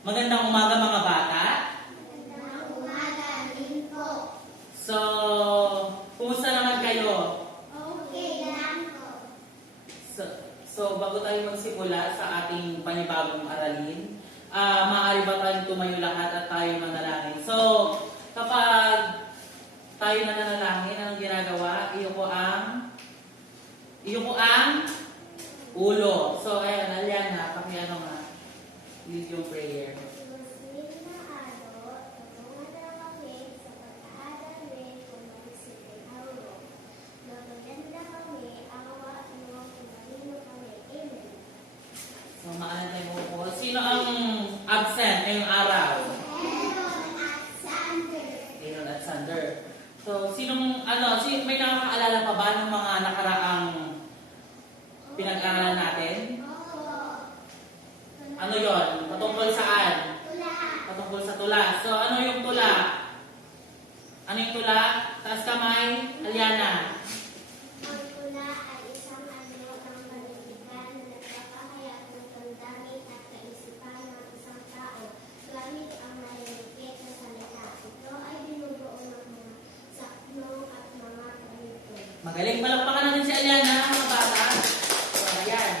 Magandang umaga mga bata. Magandang umaga din po. So, kumusta naman kayo? Okay lang po. So bago tayo magsimula sa ating panibagong aralin, maaari ba tayong tumayo lahat at tayo manalangin? So, kapag tayo nananalangin, anong ginagawa? Iyo ko ang ulo. So, ayan, Aliana, pakiano nga. Lead yung prayer. Susunod na araw, tulungan na kami sa pag-aaral rin kung mag-isipin araw. Magaganda kami, awa, iwang kumarino kami. Amen. So, maaari tayo po. Sino ang absent ngayong araw? Aaron at Sander. Aaron at Sander. So, may nakakaalala pa ba ng mga nakaraang pinag-aralan natin? Ano yon? Patungkol saan? Tula. Patungkol sa tula. So, ano yung tula? Ano yung tula? Taas kamay. Aliana. Ang tula ay isang anyo ng panitikan na nagpapahayag ng damdamin at kaisipan ng isang tao gamit ang maliliit na salita. Ito ay binubuo ng mga saknong at mga panito. Magaling. Palakpakan natin si Aliana, mga bata. So, ayan.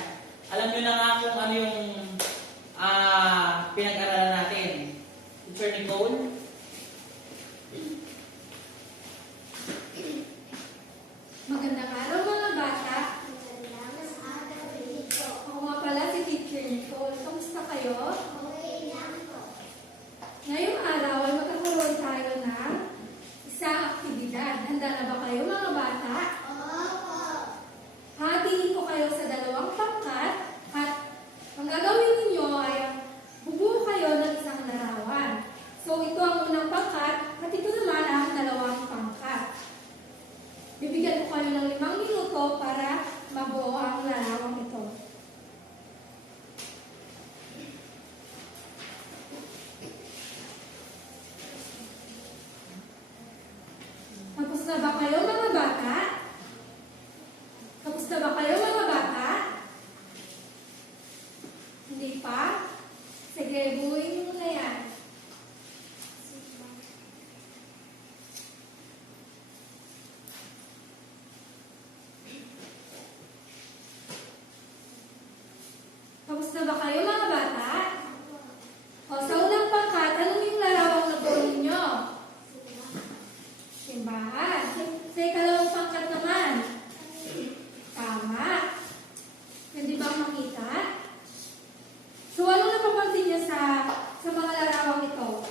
Alam nyo na nga kung ano yung pinag-aralan natin. Teacher Nicole? Magandang araw mga bata. Magandang araw dito. Ako nga pala si Teacher Nicole. Kamusta kayo? Okay lang po. Ngayong araw ay magkakaroon tayo ng isang aktibidad. Handa na ba kayo mga bata? Opo. Hatiin ko kayo sa dalawang pangkat at ang gagawin ninyo ay bubuo kayo ng isang larawan. So ito ang unang pangkat at ito naman ang dalawang pangkat. Bibigyan ko kayo ng 5 minuto para mabuo ang larawang ito. Tapos na ba kayo mga bata? Tapos na ba kayo mga bata? Hindi pa? Sige, buuin mo na yan. Tapos na ba kayo mga bata? O, sa unang pangkat, anong yung larawang nabuo ninyo? Simbahan. Sa ikalawang pangkat naman? Tama. Hindi ba makita? So, ano napapansin niyo sa mga larawang ito?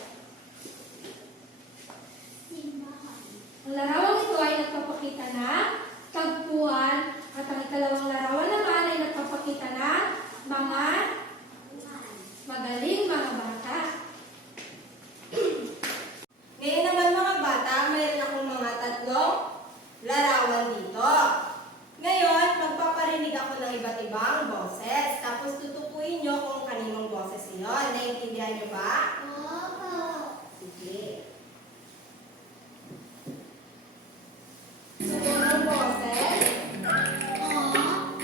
Simbahan. Ang larawang ito ay nagpapakita ng tagpuan at ang ikalawang larawan naman ay nagpapakita ng mga magaling mga bata. Ngayon naman mga bata, mayroon akong mga 3 larawan dito. Ngayon, magpaparinig ako ng iba't ibang boses. Tapos tutukuyin nyo kung kaninong boses yun. Naiintindihan nyo ba? Opo. Sige. Unang boses.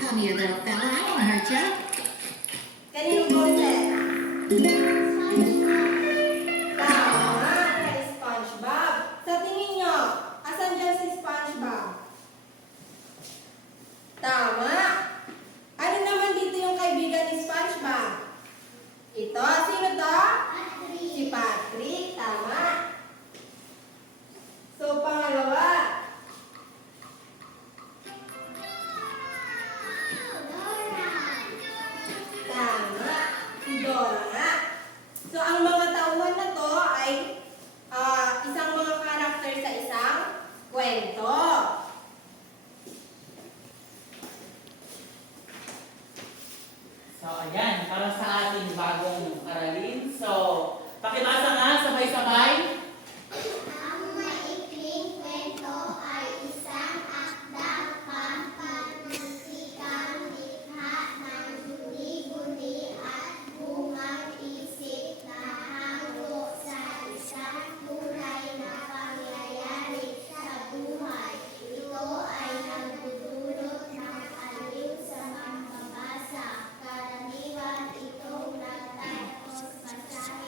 Come here, little fella. I won't hurt you. Kaninong boses? SpongeBob. Tama, kay SpongeBob. Sa tingin nyo, asan dyan si SpongeBob? Tama. Ano naman dito yung kaibigan ni SpongeBob? Ito, sino to? Patrick. Si Patrick, tama. So, pangalawa. Dora. Tama. Si Dora nga. So, ang mga tauhan na to ay isang mga karakter sa isang kwento. So, ayan. Para sa ating bagong aralin. So, pakibasa nga, sabay-sabay. Ang maikling kwento ay isang akdang pampanuntikang likha ng guni-guni at bungang isip na hango sa isang tunay na pangyayari sa buhay. Ito ay nagdudulot ng aliw sa mamabasa. Karaniwan itong nagtatapos masahe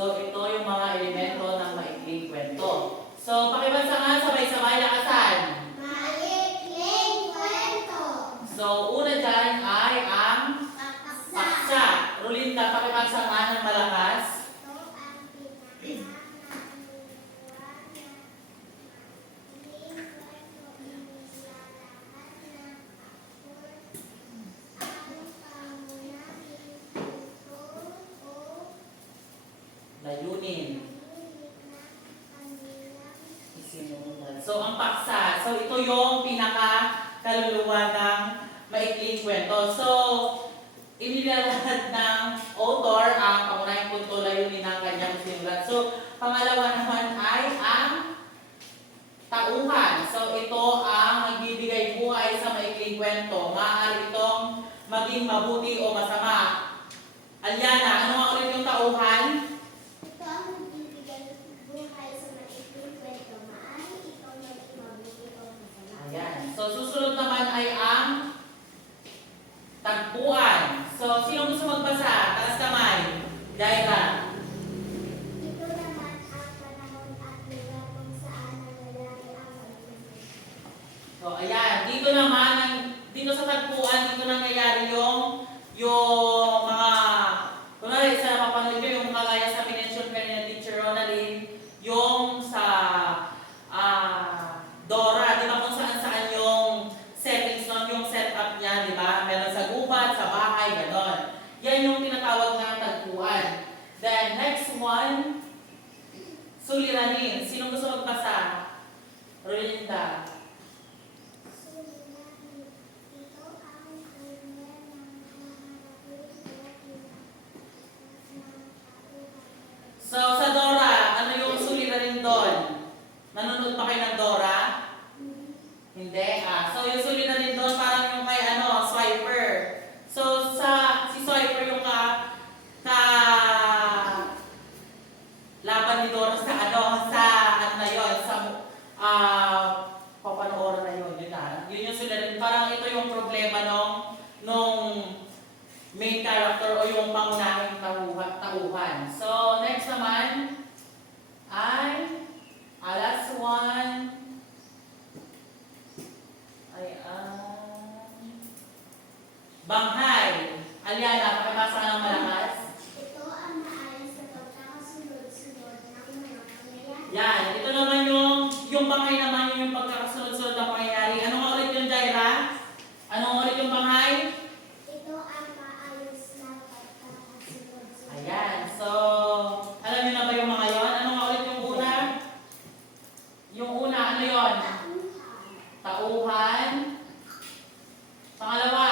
So, ito yung mga elemento ng maikling kwento. So, pakibasa nga sabay-sabay lakasan. Maikling kwento. So, una dyan ay ang Paksa. paksa. Rolinda, pakibasa nga ng malakas. Ito ang pinakamaluluwan na maikling kwento. Inilalakad na ako ang pangunahing punto o Layunin. narinig na kanilang Isinunod. So, ang paksa. So, ito yung pinaka-kaluluwa ng maikling kwento. So, inilalahad ng author ang pangunahing punto layunin ng kanyang sinulat. So, pangalawa naman ay ang tauhan. So, ito ang magbibigay buhay sa maikling kwento. Maaari itong maging mabuti o masama. Aliana, ano nga ulit yung tauhan? Ito ang magbibigay buhay sa maikling kwento. Maaari itong maging mabuti o masama. Ayan. So, susunod naman ay ang tagpuan. So, sino gusto magbasa? Taas kamay. Jaira. Ito naman ang panahon at lugar kung saan nangyayari ang pagtutulog. So, ayan. Dito naman, dito sa tagpuan, dito nangyayari yung mga, kunwari sa napapanood nyo, yung kagaya sa pinension kanina Teacher Ronaldin, yung sa Dora, di ba kung saan-saan yung settings nun, yung setup niya, di ba? Meron sa gubat, sa bahay, ganon. Yan yung tinatawag na tagpuan. Then, next one, suliranin. Sino gusto magbasa? Rolinda. Suliranin. Ito ang kanya ng maharapin o pinakatas ng tauhan. So, sa Dora, ano yung suliranin doon? Nanonood pa kayo ng Dora? Hindi. So, yung suliranin doon, parang yung kay Swiper. So, si Swiper yung laban ni Dora sa na yun, sa papanoorin na yun, yun na. Yun yung suliranin. Parang ito yung problema nung main character o yung pangunahing tauhan. So, next naman ay last one ay banghay. Aliana, pakibasa ka ng malakas. Ito ang maayos sa pagkakasunod-sunod ng mga pangyayari. Yan. Ito naman yung banghay naman yung pagkakasunod-sunod na pangyayari. Ano nga ulit yung Jaira? Ano nga ulit yung banghay? Ito ang maayos na pagkakasunod-sunod. Ayan. So, alam niyo na ba yung mga yon? Ano nga ulit yung una? Yung una, ano yon? Tauhan. Tauhan. Pangalawa.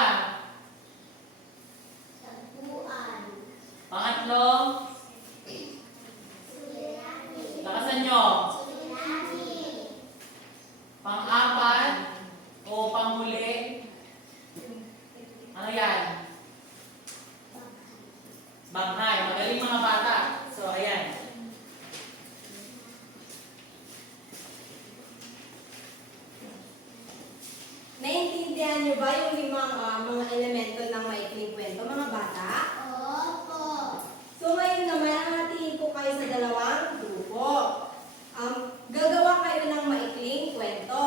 Tagpuan. Pangatlo. Suliranin. Lakasan nyo. Suliranin. Pang-apat. O panghuli. Ano yan? Banghay. Magaling mga bata. So, ayan. Naiintindihan niyo ba yung limang mga elemento ng maikling kwento, mga bata? Opo. So ngayon naman, hatiin ko kayo sa dalawang grupo. Gagawa kayo ng maikling kwento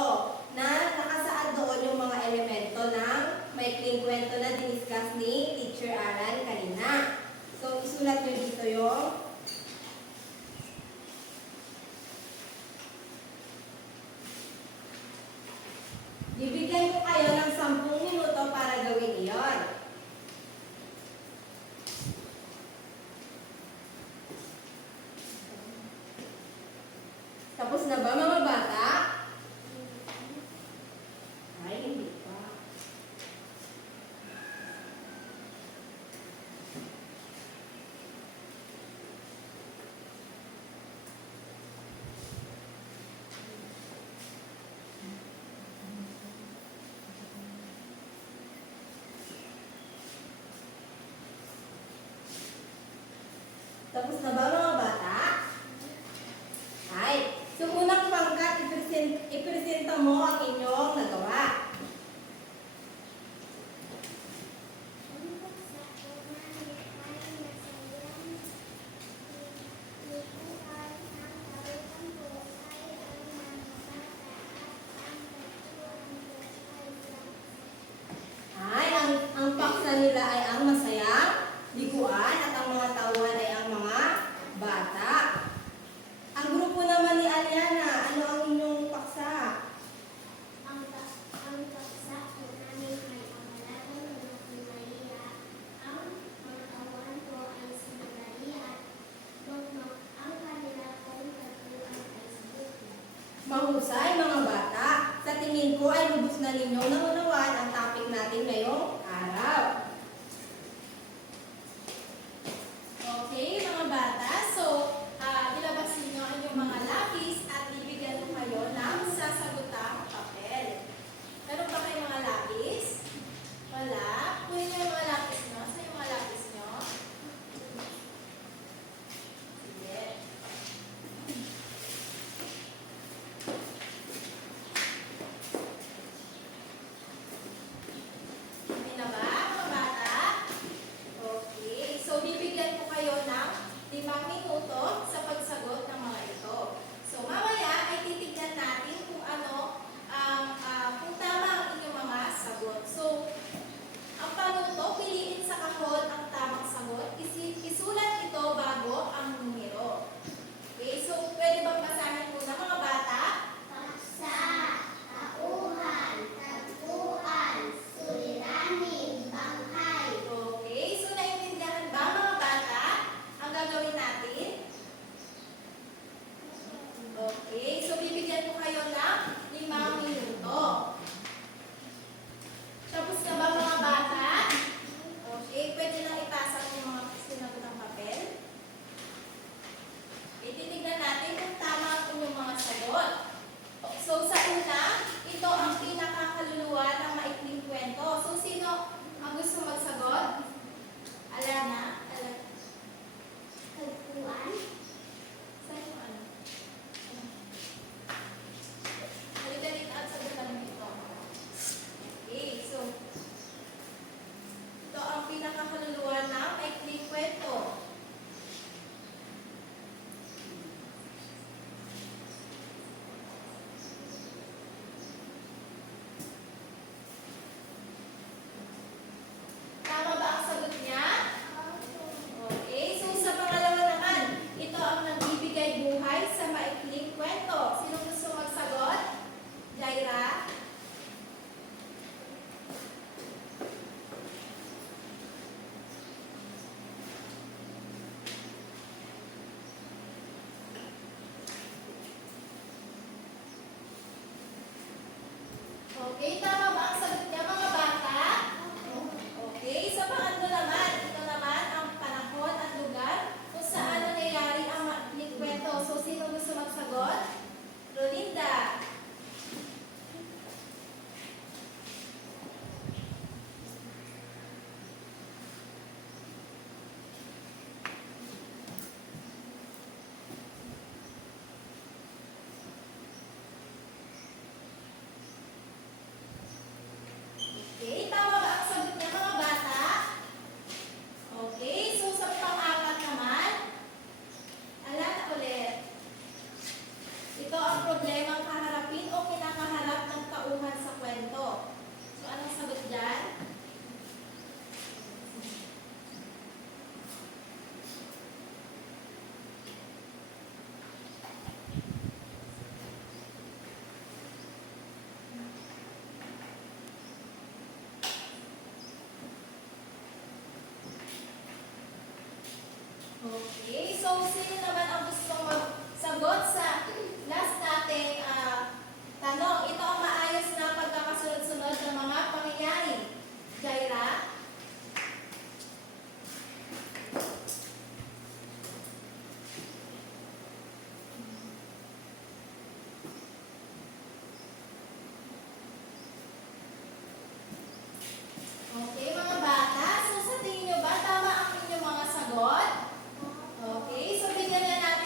na nakasaad doon yung mga elemento ng maikling kwento na diniscuss ni Teacher Alan kanina. So isulat niyo dito yung bibigyan ko kayo ng 10 minuto para gawin iyon. Tapos na ba mga bata? Ay, hindi pa. Tapos na ba mga bata? Ay, so unang pangkat, ipresenta mo ang inyong nagawa. Sa unang likay na sayang Mahusay mga bata. Sa tingin ko ay lubos na ninyong naunawaan ang topic natin ngayong araw. Okay, mga bata. So, ilabas ninyo ang inyong mga lapis at bibigyan ko kayo ng sasagutang papel. Meron ba kayong mga lapis? Wala. Kunin niyo yung mga lapis nyo. Saan yung mga lapis nyo? Sige. Okay na ba, mga bata? Okay. So, bibigyan ko kayo ng 5 minuto sa pagsagot ng mga ito. So, mamaya ay titignan natin kung ano kung tama ang inyong mga sagot. So, ang panuto, piliin sa kahon ang tamang sagot. Isulat ito bago ang numero. Okay, so pwede bang basahin muna mga bata? Paksa, tauhan, tagpuan, suliranin, banghay. Okay, so naiintindihan ba mga bata ang gagawin natin? Okay, so bibigyan ko kayo ng 5 minuto. Tapos na ba mga bata? Okay, pwede lang ipasa yung mga sinagot ng papel. Ititignan natin kung tama ang inyong mga sagot. So sa una, ito ang pinakakaluluwa ng maikling kwento. So sino ang gusto magsagot? Alana? Tagpuan, Saan yung ano? Halika dito at sagutan mo ito. Okay, so ito ang pinakakaluluwa ng maikling kwento. Tama ba ang sagot niya? Okay, so sa pangalawa naman, ito ang nagbibigay buhay sa maikling kwento. Sino gusto magsagot? Jaira? Okay, tama ba ang sagot niya mga bata? Okay, sa pangatlo naman, ito naman ang panahon at lugar kung saan nangyayari ang maikling kwento. So, sino gusto magsagot? Rolinda. Okay, tama ba ang sagot niya mga bata? Okay, so sa pang-apat naman, alala ulit. Ito ang problemang kaharapin o kinakaharap ng tauhan sa kwento. So, anong sagot dyan? Okay, so sino naman ang gustong magsagot sa last nating tanong? Ito ang maayos na pagkakasunod-sunod ng mga pangyayari. Jaira? Okay, mga bata. So sa tingin nyo ba tama ang inyong mga sagot? Okay, so bigyan na natin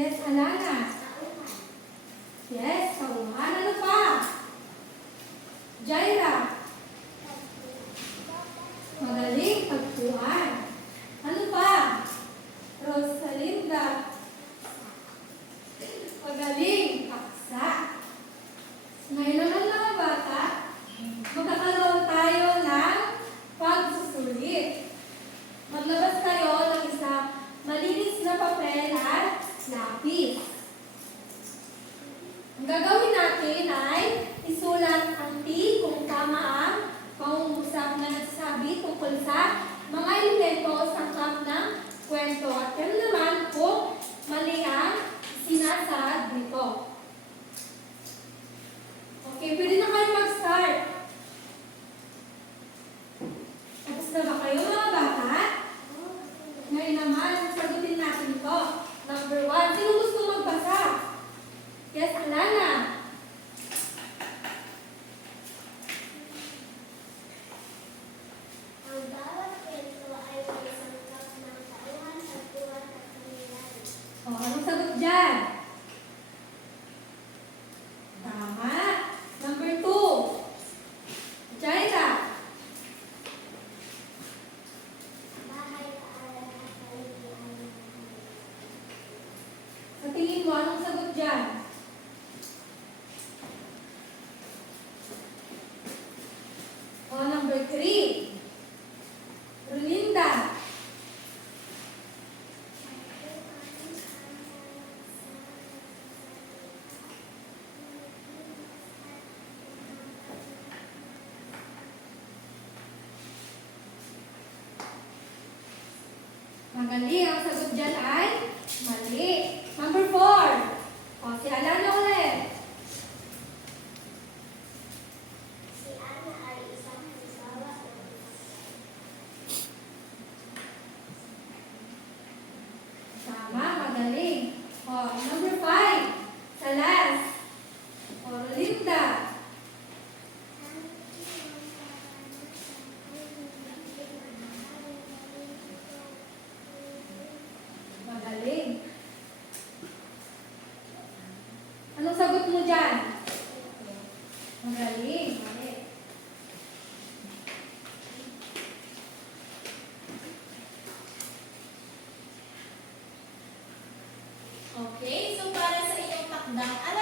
Yes, Alana. Tauhan. Yes, tauhan. Ano pa? Jaira. Magaling, pagpuan. Ano pa? Rosalinda. Magaling, paksa. Ngayon naman mga bata, magkakaroon tayo ng pagsusulit. Maglabas kayo ng isang malinis na papel at lapis. Ang gagawin natin ay isulat ang T kung tama ang pangungusap na nagsasabi tungkol sa mga elemento o sangkap ng kwento. At yan naman kung mali ang sinasad dito. Okay, pwede na kayo mag-start. Tapos na ba kayo mga bata? Ngayon naman, sagutin natin ito. Number 1, sino gusto magbasa? Yes, Alana. Ang bawat kwento ay may sangkap ng tauhan, tagpuan at pangyayari. O, anong sagot dyan? Tama. Number 2. Jaira. Bahay, paaral at paligiran. Sa tingin mo, anong sagot dyan? O, number 3. Rolinda. Magaling. Ang sagot dyan ay mali. Number 4. O, si Alana ulit. Si Ana ay isang halimbawa ng Tama, magaling. O, number 5. Salas. O, Rolinda. Magaling. Anong sagot mo dyan? Magaling. Mali. Okay, so para sa inyong takdang alam